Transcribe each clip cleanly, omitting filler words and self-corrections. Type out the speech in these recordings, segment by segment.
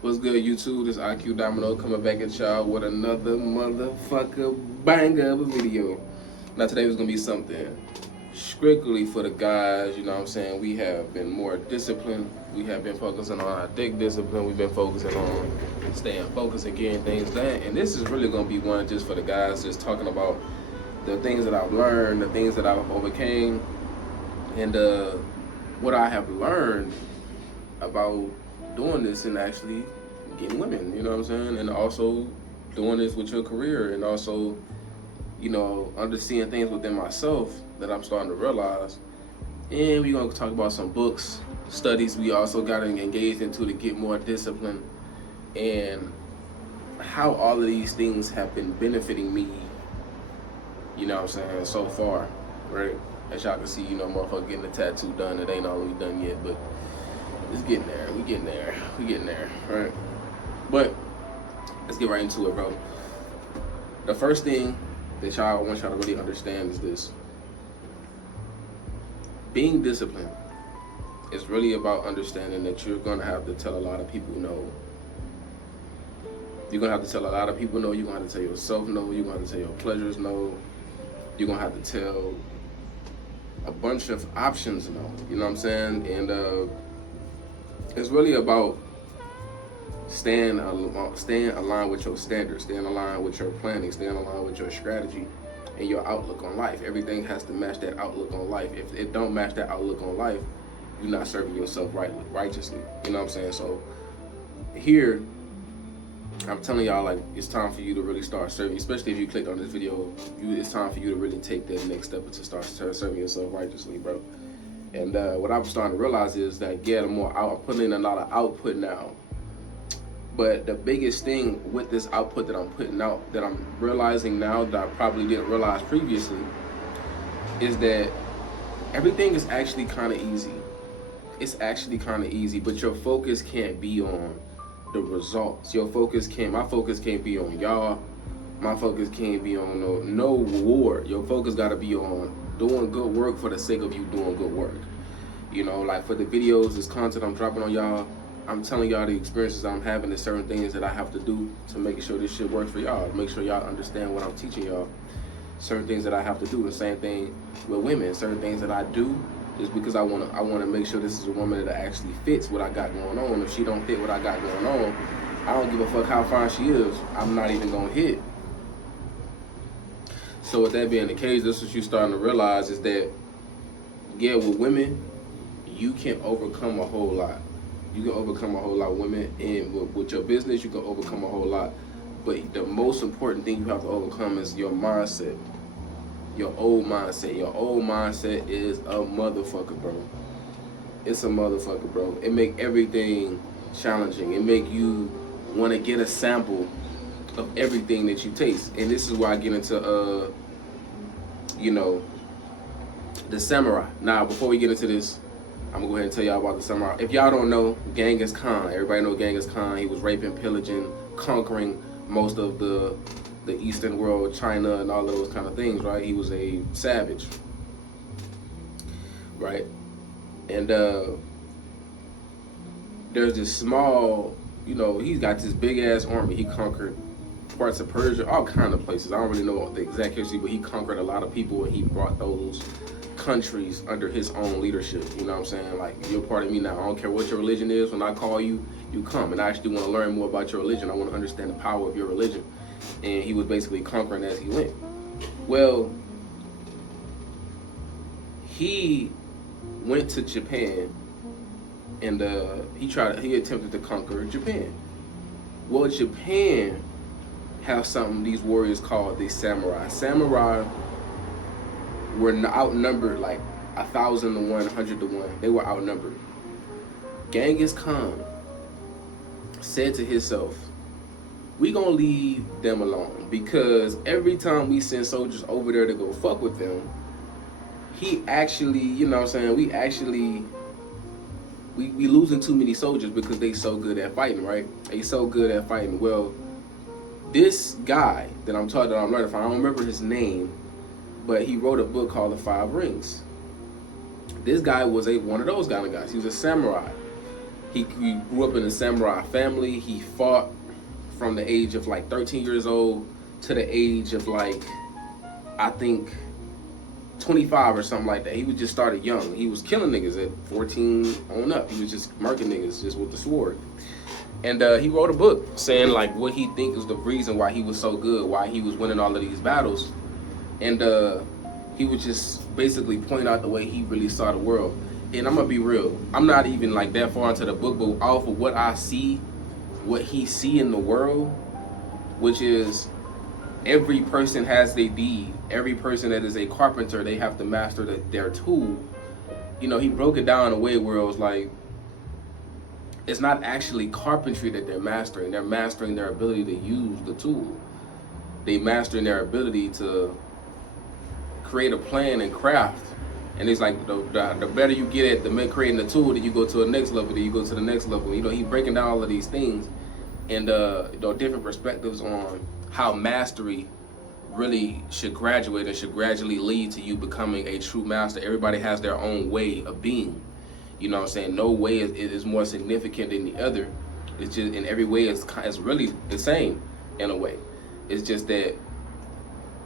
What's good, YouTube? This IQ Domino coming back at y'all with another motherfucker banger of a video. Now, today was gonna be something strictly for the guys. You know what I'm saying? We have been more disciplined. We have been focusing on our dick discipline. We've been focusing on staying focused and getting things done. And this is really gonna be one just for the guys, just talking about the things that I've learned, the things that I've overcame, and what I have learned about doing this and actually getting women, you know what I'm saying? And also doing this with your career, and also, understanding things within myself that I'm starting to realize. And we're gonna talk about some books, studies we also got engaged into to get more discipline, and how all of these things have been benefiting me, you know what I'm saying, so far, right? As y'all can see, motherfucker getting the tattoo done. It ain't all the way done yet, but it's getting there. We getting there, right? But let's get right into it, bro. The first thing that I want y'all to really understand is this. Being disciplined is really about understanding that you're gonna have to tell a lot of people no. You're gonna have to tell a lot of people no. You're gonna have to tell yourself no. You're gonna have to tell your pleasures no. You're gonna have to tell a bunch of options no. You know what I'm saying? And it's really about staying aligned with your standards, staying aligned with your planning, staying aligned with your strategy and your outlook on life. Everything has to match that outlook on life. If it don't match that outlook on life, you're not serving yourself righteously. You know what I'm saying? So here, I'm telling y'all, like, it's time for you to really start serving, especially if you clicked on this video. It's time for you to really take that next step to start serving yourself righteously, bro. And what I'm starting to realize is that, yeah, I'm putting in a lot of output now. But the biggest thing with this output that I'm putting out, that I'm realizing now that I probably didn't realize previously, is that everything is actually kind of easy. It's actually kind of easy, but your focus can't be on the results. My focus can't be on y'all. My focus can't be on no reward. Your focus got to be on doing good work for the sake of you doing good work. You know, like for the videos, this content I'm dropping on y'all, I'm telling y'all the experiences I'm having, and certain things that I have to do to make sure this shit works for y'all, to make sure y'all understand what I'm teaching y'all. Certain things that I have to do. The same thing with women. Certain things that I do is because I wanna make sure this is a woman that actually fits what I got going on. If she don't fit what I got going on, I don't give a fuck how fine she is. I'm not even gonna hit. So with that being the case, this is what you're starting to realize is that, yeah, with women, you can overcome a whole lot. You can overcome a whole lot with women, and with your business, you can overcome a whole lot. But the most important thing you have to overcome is your mindset. Your old mindset. Your old mindset is a motherfucker, bro. It's a motherfucker, bro. It make everything challenging. It make you want to get a sample of everything that you taste. And this is where I get into the samurai. Now, before we get into this, I'm gonna go ahead and tell y'all about the samurai. If y'all don't know, Genghis Khan. Everybody know Genghis Khan. He was raping, pillaging, conquering most of the Eastern world, China, and all of those kind of things, right? He was a savage, right? And there's this small, he's got this big ass army. He conquered parts of Persia, all kind of places. I don't really know the exact history, but he conquered a lot of people, and he brought those countries under his own leadership. You know what I'm saying? Like, you're part of me now. I don't care what your religion is. When I call you, you come. And I actually want to learn more about your religion. I want to understand the power of your religion. And he was basically conquering as he went. Well, he went to Japan, and he attempted to conquer Japan. Well, Japan have something these warriors called the samurai. Samurai were outnumbered like 1,000 to 1, 100 to 1. They were outnumbered. Genghis Khan said to himself, we gonna leave them alone, because every time we send soldiers over there to go fuck with them, he actually, we losing too many soldiers because they so good at fighting, right? They so good at fighting. Well, this guy that I'm learning from, I don't remember his name, but he wrote a book called The Five Rings. This guy was one of those kind of guys. He was a samurai. He grew up in a samurai family. He fought from the age of like 13 years old to the age of like, I think 25 or something like that. He was just started young. He was killing niggas at 14 on up. He was just murking niggas just with the sword. And he wrote a book saying like what he thinks is the reason why he was so good, why he was winning all of these battles. And he would just basically point out the way he really saw the world. And I'm gonna be real, I'm not even like that far into the book, but off of what I see, what he see in the world, which is every person has their deed. Every person that is a carpenter, they have to master their tool. You know, he broke it down in a way where it was like, it's not actually carpentry that they're mastering. They're mastering their ability to use the tool. They mastering their ability to create a plan and craft. And it's like the better you get at creating the tool, then you go to the next level, then you go to the next level. You know, he's breaking down all of these things and you know, different perspectives on how mastery really should graduate and should gradually lead to you becoming a true master. Everybody has their own way of being. You know what I'm saying? No way is more significant than the other. It's just in every way it's really the same in a way. It's just that,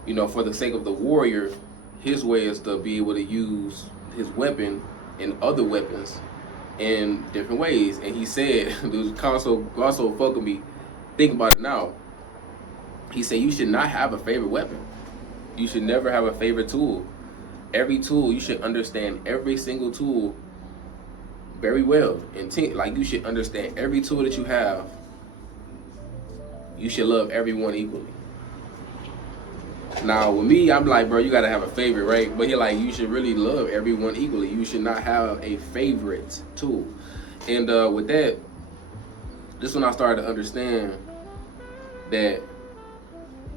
you know, for the sake of the warrior, his way is to be able to use his weapon and other weapons in different ways. And he said, it was also fucking me, think about it now. He said you should not have a favorite weapon. You should never have a favorite tool. Every tool, you should understand every single tool very well. Like you should understand every tool that you have. You should love everyone equally. Now with me, I'm like, bro, you gotta have a favorite, right? But he like, you should really love everyone equally. You should not have a favorite tool. And with that, this when I started to understand that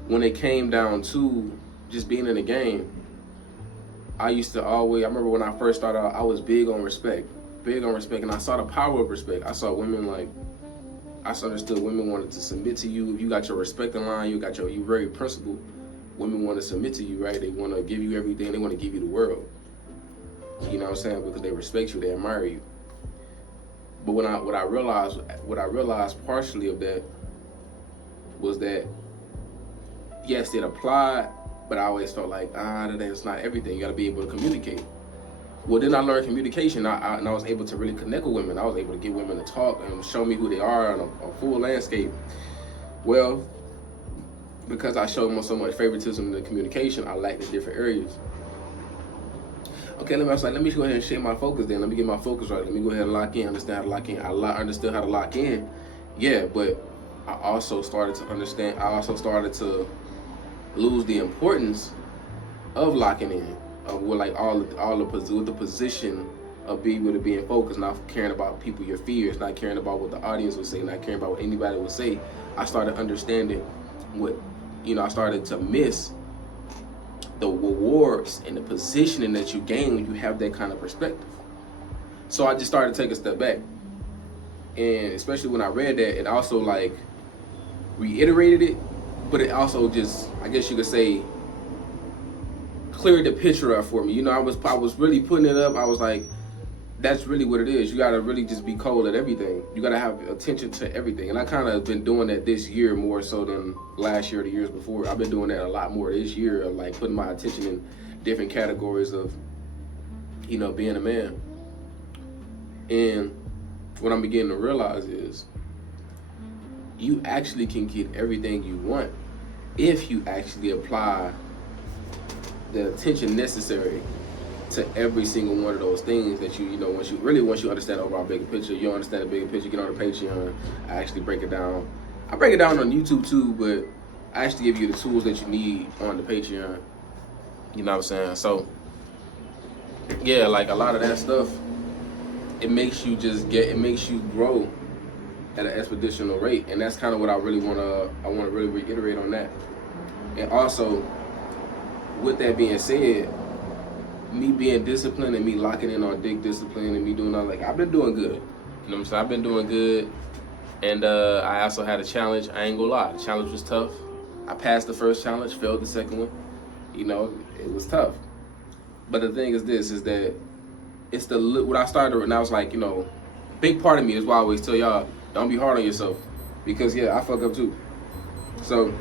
when it came down to just being in the game, I remember when I first started out, I was big on respect, and I saw the power of respect. I saw women like, I understood women wanted to submit to you. If you got your respect in line, you very principled. Women want to submit to you, right? They want to give you everything. They want to give you the world. You know what I'm saying? Because they respect you, they admire you. But what I realized partially of that was that, yes, it applied, but I always felt like, that's not everything. You got to be able to communicate. Well, then I learned communication, and I was able to really connect with women. I was able to get women to talk and show me who they are on a full landscape. Well, because I showed them so much favoritism in the communication, I lacked in different areas. Okay, let me go ahead and shape my focus then. Let me get my focus right. Let me go ahead and lock in, understand how to lock in. I understood how to lock in, yeah, but I also started to lose the importance of locking in, of what like with the position of being able to be in focus, not caring about your fears, not caring about what the audience would say, not caring about what anybody would say. I started understanding I started to miss the rewards and the positioning that you gain when you have that kind of perspective. So I just started to take a step back. And especially when I read that, it also like reiterated it, but it also just, I guess you could say, cleared the picture up for me. You know, I was really putting it up. I was like, that's really what it is. You gotta really just be cold at everything. You gotta have attention to everything. And I kind of been doing that this year more so than last year or the years before. I've been doing that a lot more this year, of like putting my attention in different categories of, you know, being a man. And what I'm beginning to realize is you actually can get everything you want if you actually apply the attention necessary to every single one of those things that once you understand the overall bigger picture, you understand the bigger picture, get on the Patreon. I actually break it down. I break it down on YouTube too, but I actually give you the tools that you need on the Patreon. You know what I'm saying? So yeah, like a lot of that stuff, it makes you grow at an exponential rate. And that's kind of what I want to really reiterate on that. And also, with that being said, me being disciplined and me locking in on dick discipline and me doing all, like, I've been doing good. You know what I'm saying? I've been doing good. And I also had a challenge. I ain't gonna lie, the challenge was tough. I passed the first challenge, failed the second one. You know, it was tough. But the thing is this, is that it's what I started, and I was like, you know, big part of me is why I always tell y'all, don't be hard on yourself. Because yeah, I fuck up too. So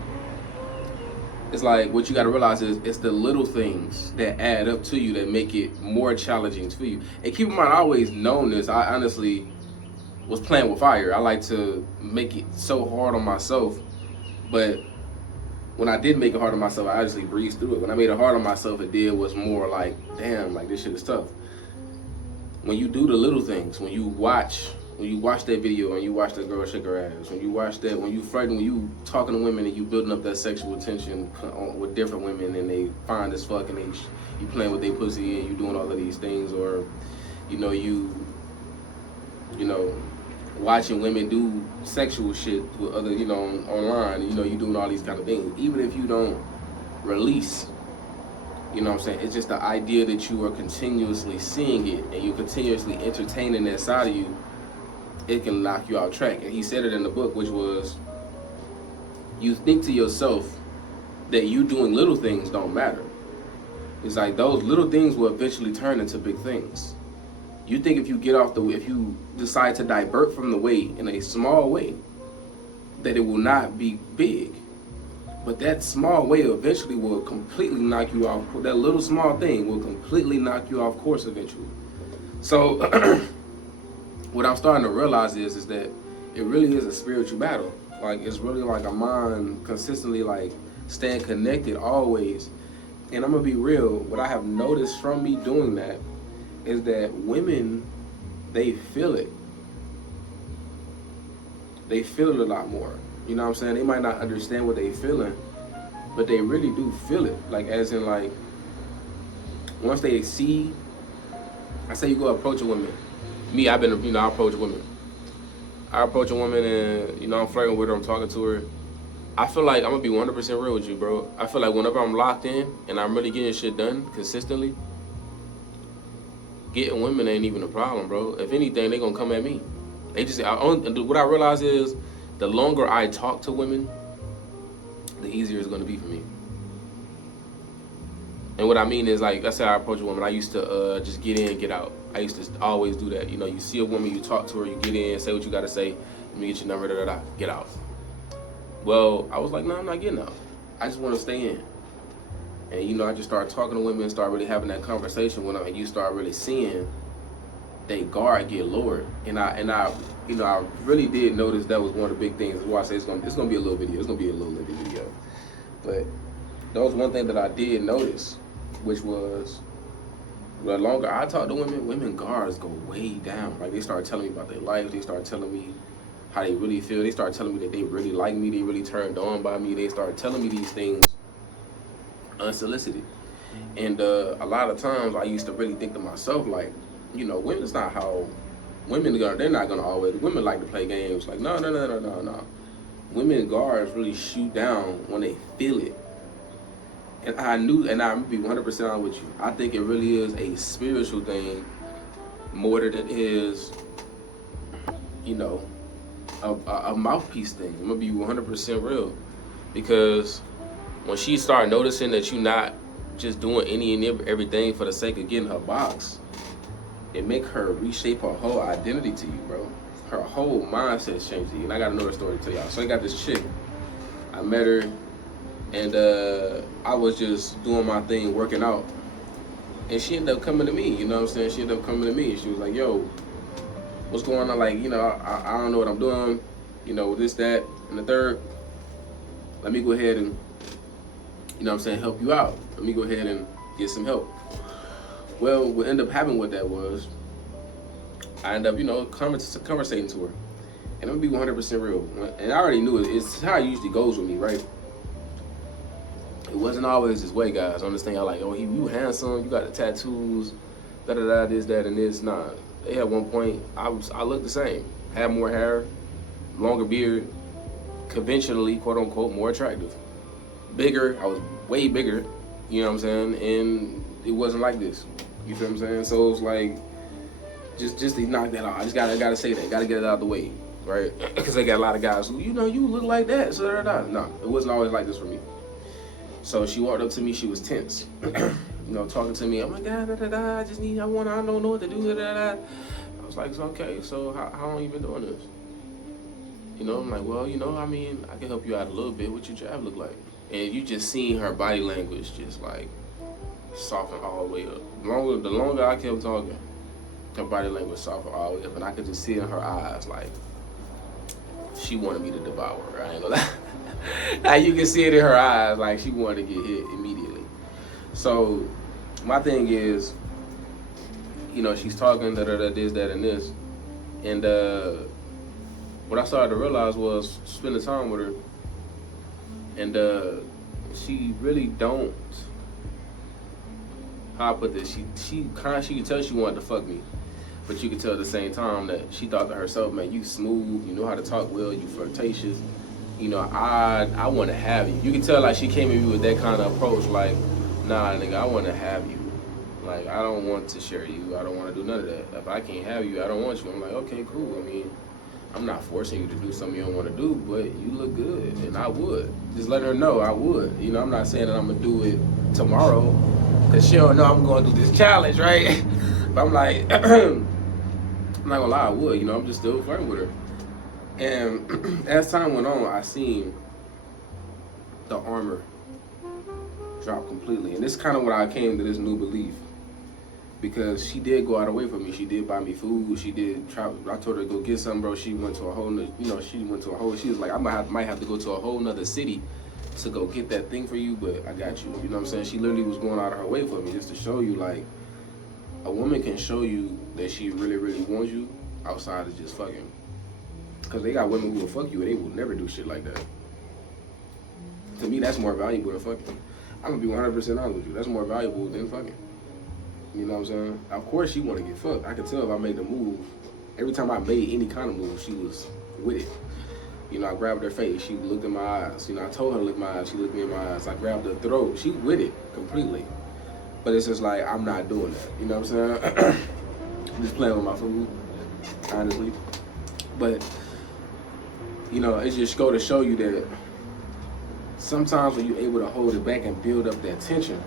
it's like what you gotta realize is it's the little things that add up to you that make it more challenging for you. And keep in mind, I always known this. I honestly was playing with fire. I like to make it so hard on myself, but when I did make it hard on myself, I actually breezed through it. When I made it hard on myself, it was more like, damn, like this shit is tough. When you do the little things, when you watch that video and you watch that girl shake her ass, when you watch that, when you flirting, when you talking to women and you building up that sexual tension with different women and they fine as fuck and you playing with their pussy and you doing all of these things, or you watching women do sexual shit with other, online, you doing all these kind of things. Even if you don't release, what I'm saying? It's just the idea that you are continuously seeing it and you're continuously entertaining that side of you, it can knock you out track. And he said it in the book, which was, you think to yourself that you doing little things don't matter. It's like those little things will eventually turn into big things. You think if you decide to divert from the way in a small way, that it will not be big. But that small way eventually will completely knock you off. That little small thing will completely knock you off course eventually. So what I'm starting to realize is that it really is a spiritual battle. Like, it's really like a mind consistently like staying connected always. And I'm gonna be real, what I have noticed from me doing that is that women, they feel it. They feel it a lot more. You know what I'm saying? They might not understand what they feeling, but they really do feel it. Like, as in, like, once they see, I say you go approach a woman. Me, I approach women. I approach a woman and, I'm flirting with her, I'm talking to her. I feel like, I'm gonna be 100% real with you, bro. I feel like whenever I'm locked in and I'm really getting shit done consistently, getting women ain't even a problem, bro. If anything, they gonna come at me. What I realize is, the longer I talk to women, the easier it's gonna be for me. And what I mean is, like, that's how I approach a woman. I used to just get in, get out. I used to always do that. You see a woman, you talk to her, you get in, say what you gotta say, let me get your number, get out. Well, I was like, no, I'm not getting out. I just wanna stay in. And I just started talking to women and start really having that conversation with them, and you start really seeing they guard get lowered. And I really did notice that was one of the big things. That's why I say it's gonna be a little video. It's gonna be a little video. But that was one thing that I did notice, which was the longer I talk to women guards go way down. Like, they start telling me about their life. They start telling me how they really feel. They start telling me that they really like me. They really turned on by me. They start telling me these things unsolicited. And a lot of times I used to really think to myself, like, women's not how they're not gonna always. Women like to play games. Like, no. Women guards really shoot down when they feel it. And I'm gonna be 100% honest with you. I think it really is a spiritual thing more than it is, a mouthpiece thing. I'm gonna be 100% real, because when she started noticing that you're not just doing any and everything for the sake of getting her box, it make her reshape her whole identity to you, bro. Her whole mindset's changed to you. And I got another story to tell y'all. So I got this chick. I met her, and I was just doing my thing, working out. And she ended up coming to me, you know what I'm saying? She ended up coming to me, and she was like, yo, what's going on? Like, I don't know what I'm doing, this, that, and the third. Let me go ahead and, help you out. Let me go ahead and get some help. Well, what ended up happening with that was, I ended up, conversating to her. And I'm gonna be 100% real. And I already knew it. It's how it usually goes with me, right? It wasn't always this way, guys. Understand? Y'all like, oh, you handsome, you got the tattoos, this, that, and this. Nah. They had one point, I looked the same. Had more hair, longer beard, conventionally, quote unquote, more attractive. Bigger, I was way bigger, you know what I'm saying? And it wasn't like this. You feel what I'm saying? So it was like, just to knock that out. I gotta say that. Gotta get it out of the way, right? Because they got a lot of guys who, you look like that. So no, it wasn't always like this for me. So she walked up to me. She was tense, talking to me. Oh my God, I don't know what to do. I was was like, it's okay, so how long you been doing this? You know, I'm like, well, you know, I mean, I can help you out a little bit. What your job look like? And you just seen her body language just like soften all the way up. The longer I kept talking, her body language softened all the way up, and I could just see it in her eyes like she wanted me to devour her. I ain't gonna lie. Now you can see it in her eyes like she wanted to get hit immediately. So my thing is, you know, she's talking this, that, and this, and what I started to realize was spending time with her, and she really don't. How I put this? She could tell she wanted to fuck me, but you could tell at the same time that she thought to herself, man, you smooth, you know how to talk well, you flirtatious, you know, I want to have you. You can tell like she came at me with that kind of approach, like, nah, nigga, I want to have you. Like, I don't want to share you. I don't want to do none of that. If I can't have you, I don't want you. I'm like, okay, cool. I mean, I'm not forcing you to do something you don't want to do, but you look good, and I would. Just let her know I would. You know, I'm not saying that I'm going to do it tomorrow, because she don't know I'm going to do this challenge, right? But I'm like, I'm not going to lie, I would. You know, I'm just still flirting with her. And as time went on, I seen the armor drop completely. And this is kind of when I came to this new belief. Because she did go out of the way for me. She did buy me food. She did travel. I told her to go get something, bro. She went to a whole, she was like, I might have to go to a whole nother city to go get that thing for you, but I got you. You know what I'm saying? She literally was going out of her way for me just to show you, like, a woman can show you that she really, really wants you outside of just fucking. Because they got women who will fuck you and they will never do shit like that. To me, that's more valuable than fucking. I'm going to be 100% honest with you. That's more valuable than fucking. You know what I'm saying? Of course she want to get fucked. I could tell if I made the move. Every time I made any kind of move, she was with it. You know, I grabbed her face. She looked in my eyes. You know, I told her to look in my eyes. She looked me in my eyes. I grabbed her throat. She with it completely. But it's just like, I'm not doing that. You know what I'm saying? I'm just playing with my food, honestly. But, you know, it's just go to show you that sometimes when you're able to hold it back and build up that tension,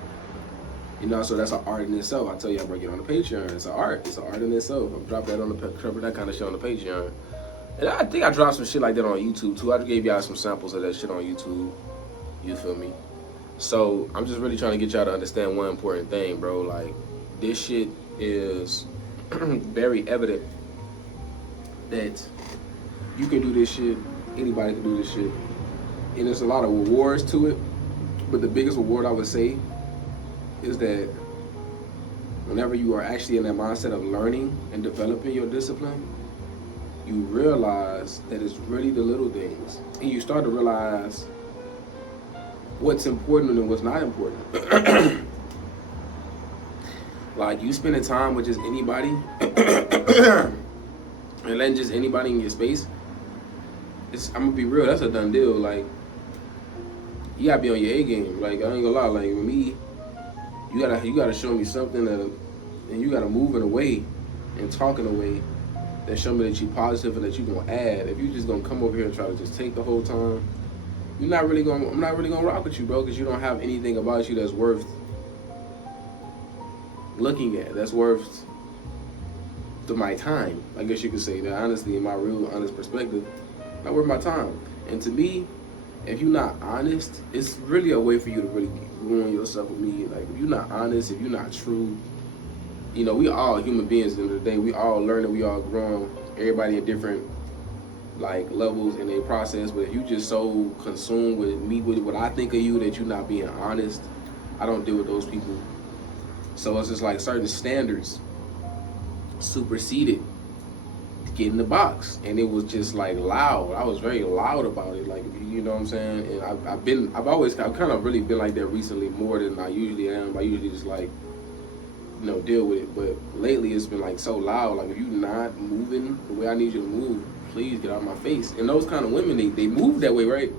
you know, so that's an art in itself. I tell you, I break it on the Patreon. It's an art. It's an art in itself. I've dropped that on the cover, that kind of shit on the Patreon. And I think I dropped some shit like that on YouTube too. I just gave y'all some samples of that shit on YouTube. You feel me? So I'm just really trying to get y'all to understand one important thing, bro. Like, this shit is very evident that you can do this shit. Anybody can do this shit. And there's a lot of rewards to it. But the biggest reward I would say is that whenever you are actually in that mindset of learning and developing your discipline, you realize that it's really the little things. And you start to realize what's important and what's not important. Like, you spending time with just anybody and letting just anybody in your space, I'm gonna be real, that's a done deal. Like, you gotta be on your A game. Like, I ain't gonna lie, like, with me, you gotta show me something that, and you gotta move in a way and talk in a way that show me that you positive and that you gonna add. If you just gonna come over here and try to just take the whole time, I'm not really gonna rock with you, bro, because you don't have anything about you that's worth looking at, that's worth my time. I guess you could say that, honestly, in my real honest perspective, not worth my time. And to me, if you're not honest, it's really a way for you to really ruin yourself with me. Like, if you're not honest, if you're not true, you know, we all human beings at the end of the day. We all learning, we all growing. Everybody at different, like, levels in their process. But if you just so consumed with me, with what I think of you, that you're not being honest, I don't deal with those people. So it's just like certain standards superseded get in the box, and it was just like loud. I was very loud about it, like, you know what I'm saying. And I've kind of really been like that recently, more than I usually am. I usually just, like, you know, deal with it. But lately it's been like so loud. Like, if you're not moving the way I need you to move, please get out of my face. And those kind of women, they move that way, right?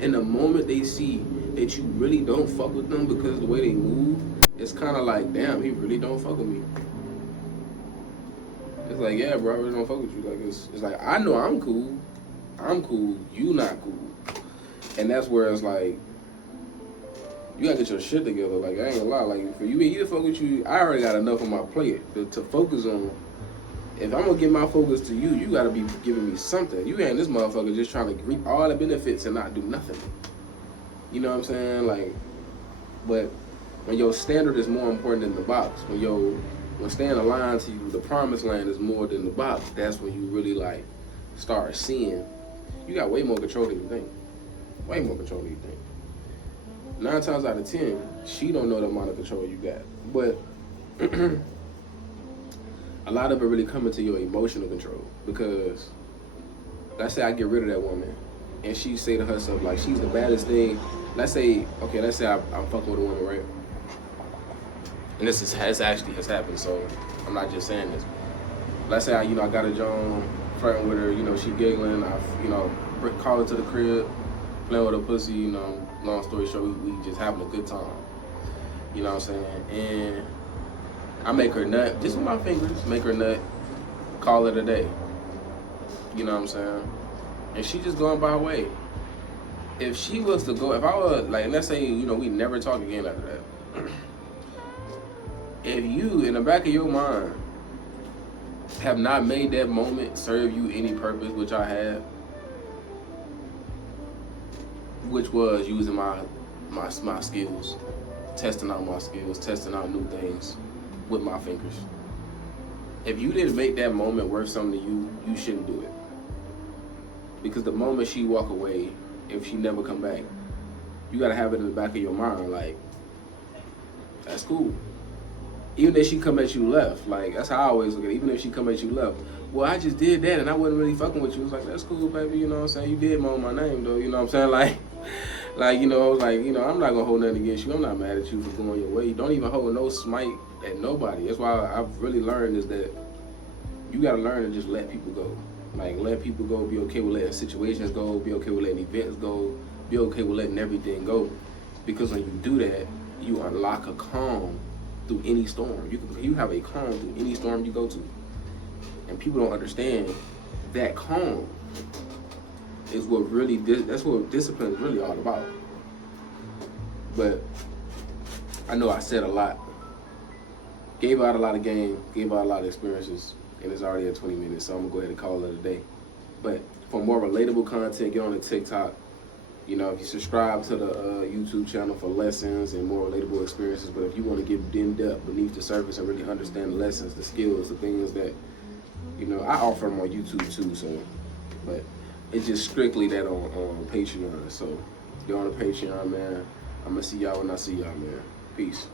And the moment they see that you really don't fuck with them because of the way they move, it's kind of like, damn, he really don't fuck with me. It's like, yeah, bro, I really don't fuck with you. Like, it's like, I know I'm cool, you not cool. And that's where it's like, you gotta get your shit together. Like, I ain't gonna lie, like, for you to fuck with you, I already got enough on my plate to focus on If I'm gonna give my focus to you, you gotta be giving me something. You ain't this motherfucker just trying to reap all the benefits and not do nothing. You know what I'm saying? Like, but when your standard is more important than the box, when staying aligned to you, the promised land is more than the box, that's when you really like start seeing you got way more control than you think. Way more control than you think. 9 times out of 10, she don't know the amount of control you got. But a lot of it really coming to your emotional control, because let's say I get rid of that woman and she say to herself like she's the baddest thing. Let's say I'm fucking with a woman, right? And this actually has happened, so I'm not just saying this. Let's say I got a Joan, flirting with her, she giggling, I call her to the crib, playing with her pussy, long story short, we just having a good time. You know what I'm saying? And I make her nut, just with my fingers, make her nut, call it a day. You know what I'm saying? And she just going by her way. If she was to go, if I was, like, let's say, we never talk again after that. If you, in the back of your mind, have not made that moment serve you any purpose, which I had, which was using my skills, testing out my skills, testing out new things with my fingers. If you didn't make that moment worth something to you, you shouldn't do it. Because the moment she walk away, if she never come back, you gotta have it in the back of your mind, like, that's cool. Even if she come at you left, like, that's how I always look at it. Even if she come at you left, well, I just did that and I wasn't really fucking with you. It's like, that's cool, baby, you know what I'm saying? You did moan my name, though, you know what I'm saying? I'm not gonna hold nothing against you. I'm not mad at you for going your way. Don't even hold no smite at nobody. That's why I've really learned is that you gotta learn to just let people go. Like, let people go, be okay with letting situations go, be okay with letting events go, be okay with letting everything go. Because when you do that, you unlock a calm through any storm. You have a calm through any storm you go to. And people don't understand that calm is what really, that's what discipline is really all about. But I know I said a lot. Gave out a lot of game, gave out a lot of experiences, and it's already at 20 minutes, so I'm gonna go ahead and call it a day. But for more relatable content, get on the TikTok. If you subscribe to the YouTube channel for lessons and more relatable experiences. But if you want to get in depth beneath the surface and really understand the lessons, the skills, the things that, I offer them on YouTube too. So, but it's just strictly that on Patreon. So get on the Patreon, man. I'm gonna see y'all when I see y'all, man. Peace.